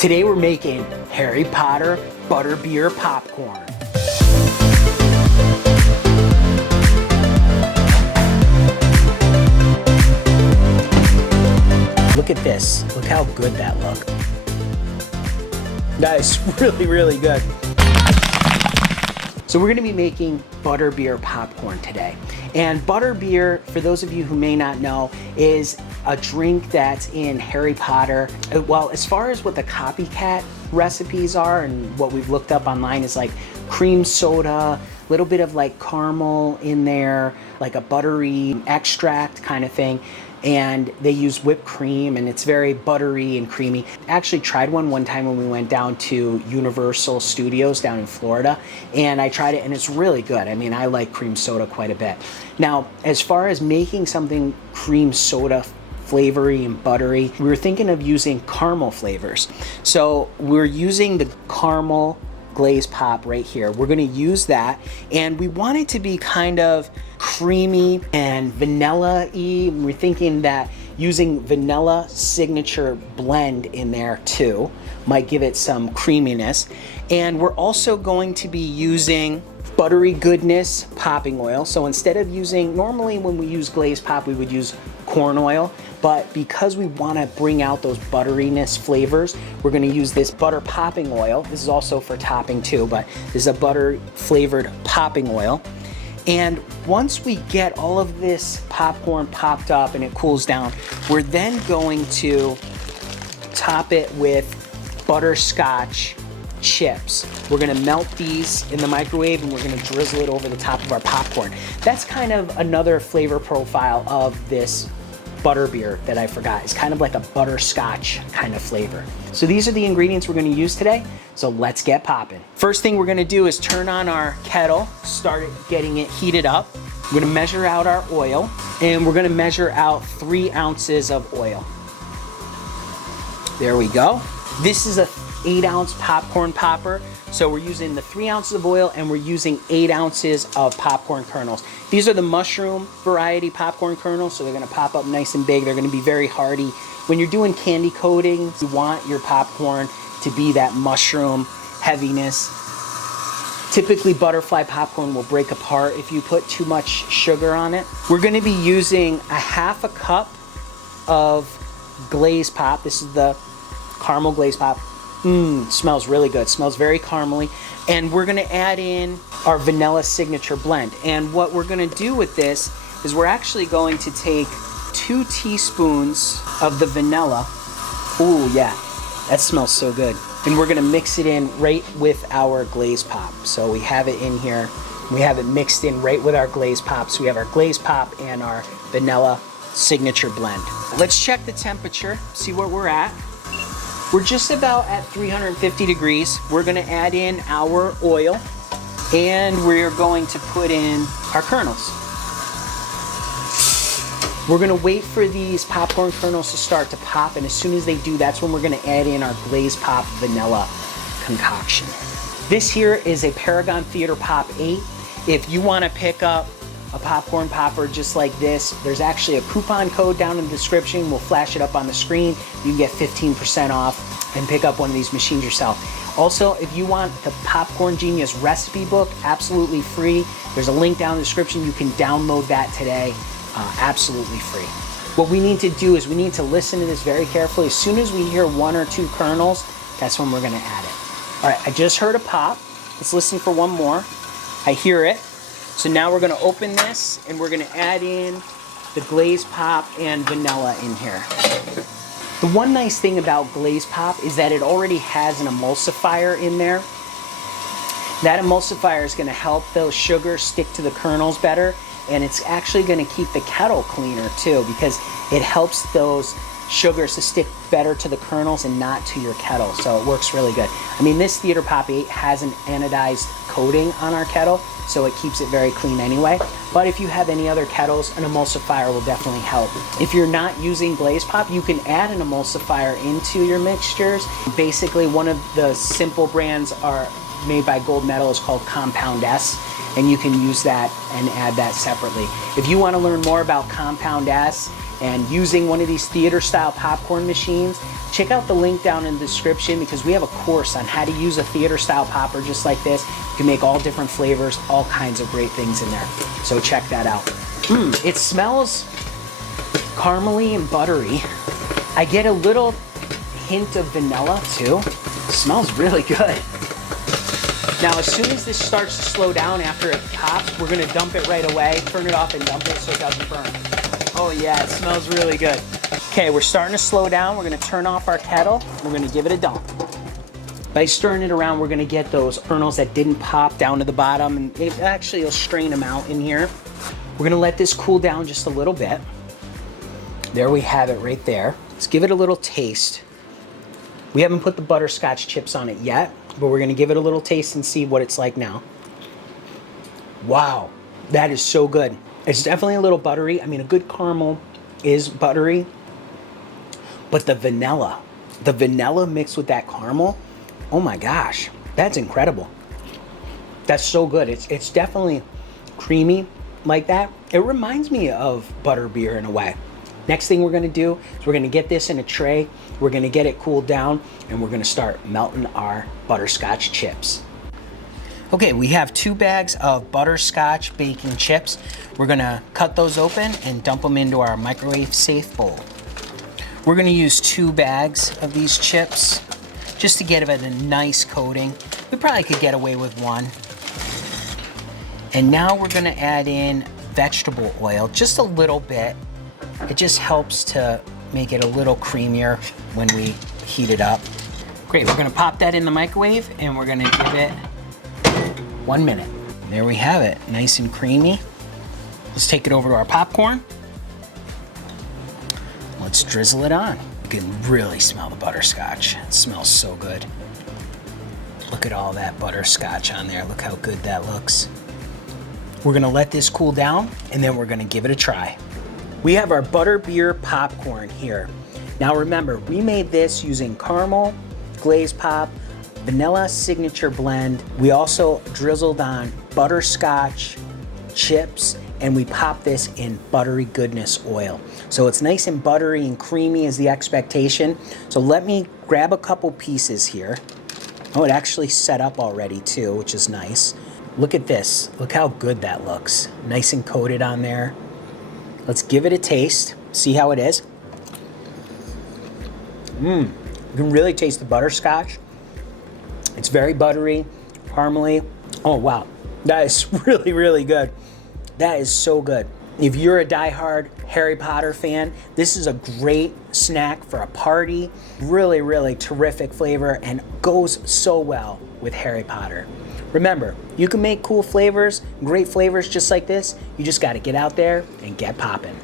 Today we're making Harry Potter Butterbeer popcorn. Look at this. Look how good that looks. That is really, really good. So we're gonna be making Butterbeer popcorn today. And Butterbeer, for those of you who may not know, is a drink that's in Harry Potter. Well, as far as what the copycat recipes are and what we've looked up online is like cream soda, a little bit of like caramel in there, like a buttery extract kind of thing. And they use whipped cream and it's very buttery and creamy. I actually tried one time when we went down to Universal Studios down in Florida, and I tried it and it's really good. I mean, I like cream soda quite a bit. Now, as far as making something cream soda flavory and buttery, we were thinking of using caramel flavors. So we're using the caramel glaze pop right here. We're gonna use that, and we want it to be kind of creamy and vanilla-y. We're thinking that using vanilla signature blend in there too might give it some creaminess. And we're also going to be using buttery goodness popping oil. So instead of using, normally when we use glaze pop, we would use corn oil, but because we want to bring out those butteriness flavors, we're going to use this butter popping oil. This is also for topping too, but this is a butter flavored popping oil. And once we get all of this popcorn popped up and it cools down, we're then going to top it with butterscotch chips. We're gonna melt these in the microwave and we're gonna drizzle it over the top of our popcorn. That's kind of another flavor profile of this Butterbeer that I forgot. It's kind of like a butterscotch kind of flavor. So these are the ingredients we're gonna use today. So let's get popping. First thing we're gonna do is turn on our kettle, start getting it heated up. We're gonna measure out our oil, and we're gonna measure out 3 ounces of oil. There we go. This is a 8-ounce popcorn popper. So we're using the 3 ounces of oil and we're using 8 ounces of popcorn kernels. These are the mushroom variety popcorn kernels, so they're gonna pop up nice and big. They're gonna be very hearty. When you're doing candy coatings, you want your popcorn to be that mushroom heaviness. Typically butterfly popcorn will break apart if you put too much sugar on it. We're gonna be using a 1/2 cup of glaze pop. This is the caramel glaze pop. Smells really good. Smells very caramely. And we're gonna add in our vanilla signature blend. And what we're gonna do with this is we're actually going to take 2 teaspoons of the vanilla. Ooh, yeah, that smells so good. And we're gonna mix it in right with our glaze pop. So we have it in here. We have it mixed in right with our glaze pop. So we have our glaze pop and our vanilla signature blend. Let's check the temperature, see where we're at. We're just about at 350 degrees. We're gonna add in our oil and we're going to put in our kernels. We're gonna wait for these popcorn kernels to start to pop, and as soon as they do, that's when we're gonna add in our glaze pop vanilla concoction. This here is a Paragon Theater Pop 8. If you wanna pick up a popcorn popper just like this, there's actually a coupon code down in the description. We'll flash it up on the screen. You can get 15% off and pick up one of these machines yourself. Also, if you want the Popcorn Genius recipe book, absolutely free. There's a link down in the description. You can download that today, absolutely free. What we need to do is we need to listen to this very carefully. As soon as we hear 1 or 2 kernels, that's when we're gonna add it. All right, I just heard a pop. Let's listen for one more. I hear it. So now we're gonna open this and we're gonna add in the glaze pop and vanilla in here. The one nice thing about glaze pop is that it already has an emulsifier in there. That emulsifier is gonna help those sugars stick to the kernels better, and it's actually gonna keep the kettle cleaner too, because it helps those sugars to stick better to the kernels and not to your kettle, so it works really good. I mean, this Theater Pop 8 has an anodized coating on our kettle, so it keeps it very clean anyway. But if you have any other kettles, an emulsifier will definitely help. If you're not using glaze pop, you can add an emulsifier into your mixtures. Basically, one of the simple brands are made by Gold Medal is called Compound S, and you can use that and add that separately. If you want to learn more about Compound S and using one of these theater style popcorn machines, check out the link down in the description because we have a course on how to use a theater style popper just like this. You can make all different flavors, all kinds of great things in there. So check that out. It smells caramely and buttery. I get a little hint of vanilla too. It smells really good. Now, as soon as this starts to slow down after it pops, we're gonna dump it right away, turn it off and dump it so it doesn't burn. Oh yeah, it smells really good. Okay, we're starting to slow down. We're gonna turn off our kettle. We're gonna give it a dump. By stirring it around, we're gonna get those kernels that didn't pop down to the bottom, and it actually will strain them out in here. We're gonna let this cool down just a little bit. There we have it right there. Let's give it a little taste. We haven't put the butterscotch chips on it yet, but we're gonna give it a little taste and see what it's like now. Wow, that is so good. It's definitely a little buttery. I mean, a good caramel is buttery, but the vanilla mixed with that caramel, oh my gosh, that's incredible. That's so good. It's definitely creamy like that. It reminds me of Butterbeer in a way. Next thing we're gonna do is we're gonna get this in a tray, we're gonna get it cooled down, and we're gonna start melting our butterscotch chips. Okay, we have 2 bags of butterscotch baking chips. We're gonna cut those open and dump them into our microwave safe bowl. We're gonna use 2 bags of these chips just to get it a nice coating. We probably could get away with 1. And now we're gonna add in vegetable oil, just a little bit. It just helps to make it a little creamier when we heat it up. Great, we're gonna pop that in the microwave and we're gonna give it 1 minute. There we have it, nice and creamy. Let's take it over to our popcorn. Let's drizzle it on. You can really smell the butterscotch. It smells so good. Look at all that butterscotch on there. Look how good that looks. We're gonna let this cool down and then we're gonna give it a try. We have our Butterbeer popcorn here. Now remember, we made this using caramel, glaze pop, vanilla signature blend. We also drizzled on butterscotch chips and we popped this in buttery goodness oil. So it's nice and buttery and creamy is the expectation. So let me grab a couple pieces here. Oh, it actually set up already too, which is nice. Look at this, look how good that looks. Nice and coated on there. Let's give it a taste, see how it is. You can really taste the butterscotch. It's very buttery, caramely. Oh wow, that is really, really good. That is so good. If you're a diehard Harry Potter fan, this is a great snack for a party. Really, really terrific flavor and goes so well with Harry Potter. Remember, you can make cool flavors, great flavors just like this. You just gotta get out there and get popping.